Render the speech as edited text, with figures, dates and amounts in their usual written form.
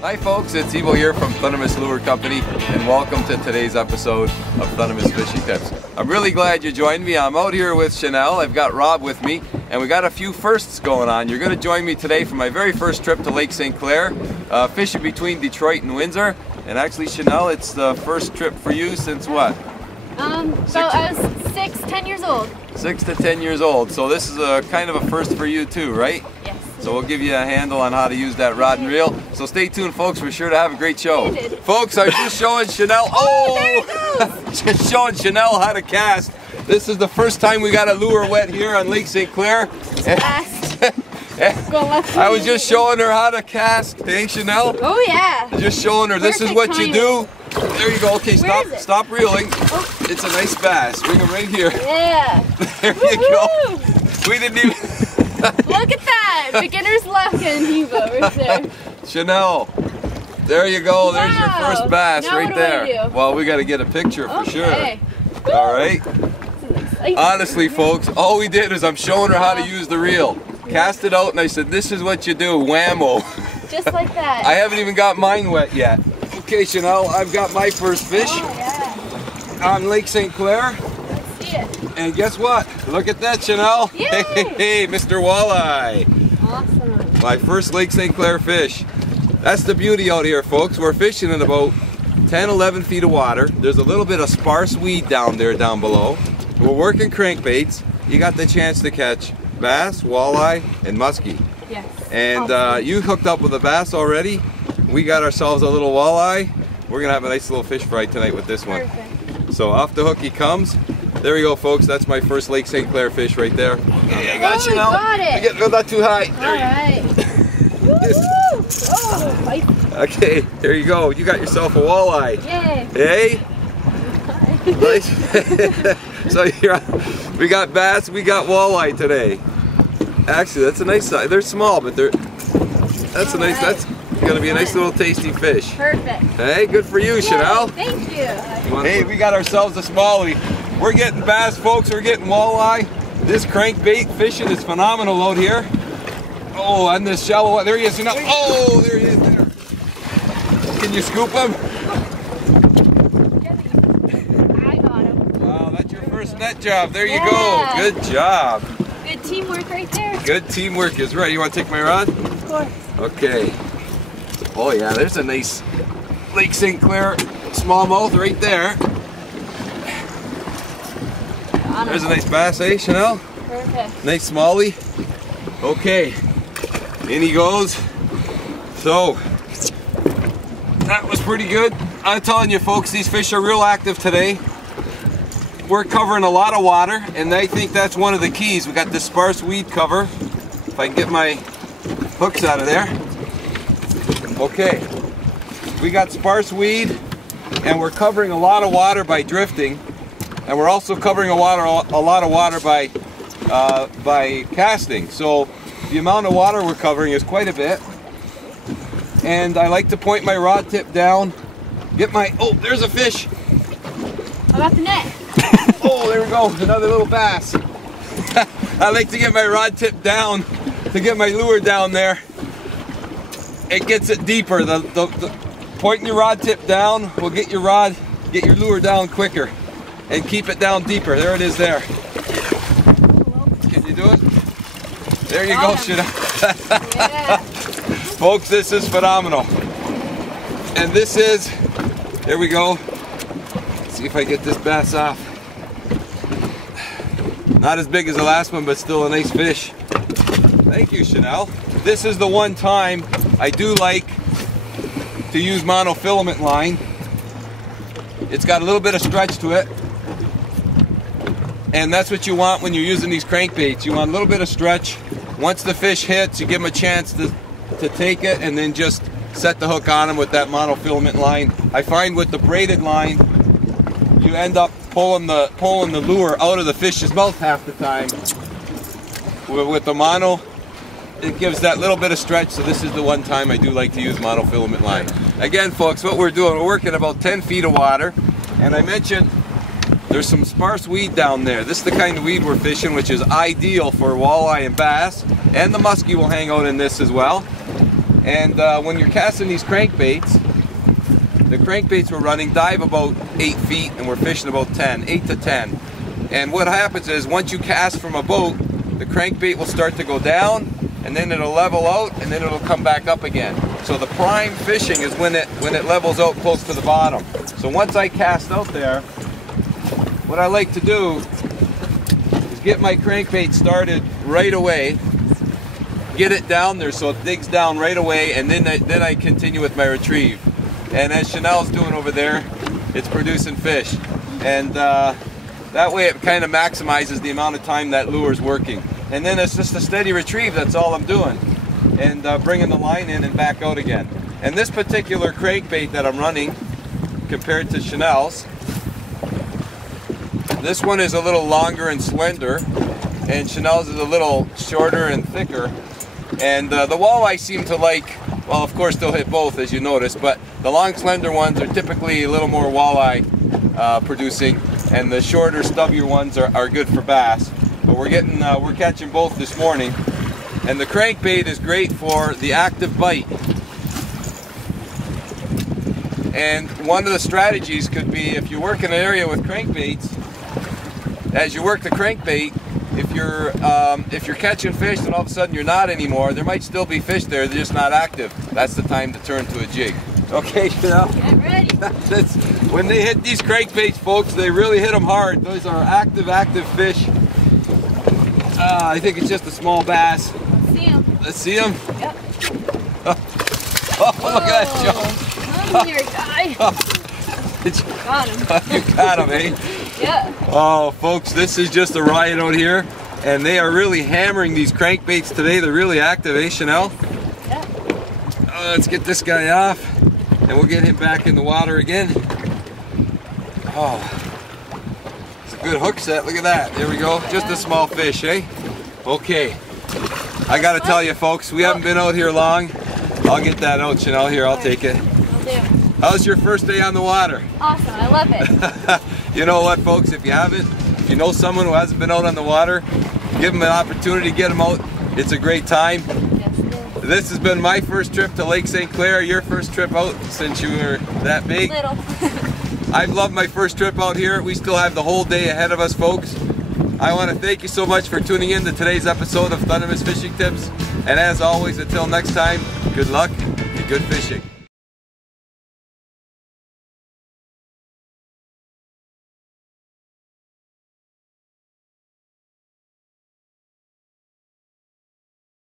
Hi folks, it's Evo here from Thundermist Lure Company, and welcome to today's episode of Thundermist Fishing Tips. I'm really glad you joined me. I'm out here with Chanel, I've got Rob with me, and we got a few firsts going on. You're going to join me today for my very first trip to Lake St. Clair, fishing between Detroit and Windsor. And actually, Chanel, it's the first trip for you since what? So I was 10 years old. 6 to 10 years old. So this is a kind of a first for you too, right? Yes. So we'll give you a handle on how to use that rod and reel. So stay tuned, folks. We're sure to have a great show. Folks, I'm just showing Chanel. There it goes. Just showing Chanel how to cast. This is the first time we got a lure wet here on Lake St. Clair. I was just showing her how to cast. Hey, Chanel. Oh yeah. Just showing her. This is what you do. There you go. Okay, stop reeling. Oh. It's a nice bass. Bring him right here. Yeah. There you go. We didn't even. Look at that! Beginner's luck in Evo right there. Chanel, there you go. There's your first bass right there. What do I do? Well, we got to get a picture for sure. All right. Honestly, folks, all we did is I'm showing her how to use the reel. Cast it out, and I said, "This is what you do." Whammo. Just like that. I haven't even got mine wet yet. Okay, Chanel, I've got my first fish on Lake St. Clair. And guess what? Look at that, Chanel. Yay! Hey, Mr. Walleye. Awesome. My first Lake St. Clair fish. That's the beauty out here, folks. We're fishing in about 10, 11 feet of water. There's a little bit of sparse weed down below. We're working crankbaits. You got the chance to catch bass, walleye, and muskie. Yes. And you hooked up with a bass already. We got ourselves a little walleye. We're gonna have a nice little fish fry tonight with this one. Perfect. So off the hook he comes. There you go, folks. That's my first Lake St. Clair fish right there. Okay, I got you now. Got it. Go not too high. Alright. Okay, there you go. You got yourself a walleye. Yay. Hey? Nice. So we got bass, we got walleye today. Actually, that's a nice size. They're small, but that's gonna be a nice little tasty fish. Perfect. Hey, good for you, Chanel. Thank you. Hey, we got ourselves a smallie. We're getting bass, folks. We're getting walleye. This crankbait fishing is phenomenal out here. Oh, on this shallow one. There he is. Oh, there he is. There. Can you scoop him? I got him. Wow, that's your first net job. There you go. Good job. Good teamwork right there. Good teamwork is right. You want to take my rod? Of course. Okay. Oh yeah, there's a nice Lake St. Clair smallmouth right there. There's a nice bass, eh, Chanel? Perfect. Nice smallie. Okay, in he goes. So, that was pretty good. I'm telling you folks, these fish are real active today. We're covering a lot of water, and I think that's one of the keys. We got this sparse weed cover. If I can get my hooks out of there. Okay, we got sparse weed, and we're covering a lot of water by drifting. And we're also covering a lot of water by casting. So the amount of water we're covering is quite a bit. And I like to point my rod tip down. Get my, oh, there's a fish. I got the net. Oh, there we go, another little bass. I like to get my rod tip down to get my lure down there. It gets it deeper. The pointing your rod tip down will get your lure down quicker. And keep it down deeper. There it is there. Can you do it? There you go, Chanel. Folks, this is phenomenal. And this is, there we go. Let's see if I get this bass off. Not as big as the last one, but still a nice fish. Thank you, Chanel. This is the one time I do like to use monofilament line. It's got a little bit of stretch to it. And that's what you want when you're using these crankbaits. You want a little bit of stretch. Once the fish hits, you give them a chance to take it, and then just set the hook on them with that monofilament line. I find with the braided line, you end up pulling the lure out of the fish's mouth half the time. With the mono, it gives that little bit of stretch, so this is the one time I do like to use monofilament line. Again, folks, what we're doing, we're working about 10 feet of water, and I mentioned there's some sparse weed down there. This is the kind of weed we're fishing, which is ideal for walleye and bass, and the muskie will hang out in this as well. And when you're casting these crankbaits, the crankbaits we're running dive about 8 feet and we're fishing about 8 to 10. And what happens is once you cast from a boat, the crankbait will start to go down and then it'll level out and then it'll come back up again. So the prime fishing is when it levels out close to the bottom. So once I cast out there, what I like to do is get my crankbait started right away, get it down there so it digs down right away, and then I continue with my retrieve. And as Chanel's doing over there, it's producing fish. And that way it kind of maximizes the amount of time that lure's working. And then it's just a steady retrieve, that's all I'm doing. And bringing the line in and back out again. And this particular crankbait that I'm running, compared to Chanel's, this one is a little longer and slender, and Chanel's is a little shorter and thicker. And the walleye seem to like, well, of course they'll hit both, as you notice, but the long slender ones are typically a little more walleye producing, and the shorter stubbier ones are good for bass. But we're catching both this morning. And the crankbait is great for the active bite. And one of the strategies could be, if you work in an area with crankbaits, as you work the crankbait, if you're catching fish and all of a sudden you're not anymore, there might still be fish there, they're just not active. That's the time to turn to a jig. Okay, Chanel? Get ready. When they hit these crankbaits, folks, they really hit them hard. Those are active fish. I think it's just a small bass. See him. Let's see him. Yep. Oh, look at that jump. Come here, guy. Got him. You got him, eh? Yeah. Oh, folks, this is just a riot out here, and they are really hammering these crankbaits today. They're really active, eh, Chanel? Yeah. Let's get this guy off, and we'll get him back in the water again. Oh, it's a good hook set. Look at that. There we go. Just a small fish, eh? Okay. I got to tell you, folks, we haven't been out here long. I'll get that out, Chanel. Here, I'll take it. Will do. How's your first day on the water? Awesome. I love it. You know what, folks, if you know someone who hasn't been out on the water, give them an opportunity, get them out. It's a great time. Yes, it is. This has been my first trip to Lake St. Clair, your first trip out since you were that big. Little. I've loved my first trip out here. We still have the whole day ahead of us, folks. I want to thank you so much for tuning in to today's episode of Thundermist Fishing Tips. And as always, until next time, good luck and good fishing.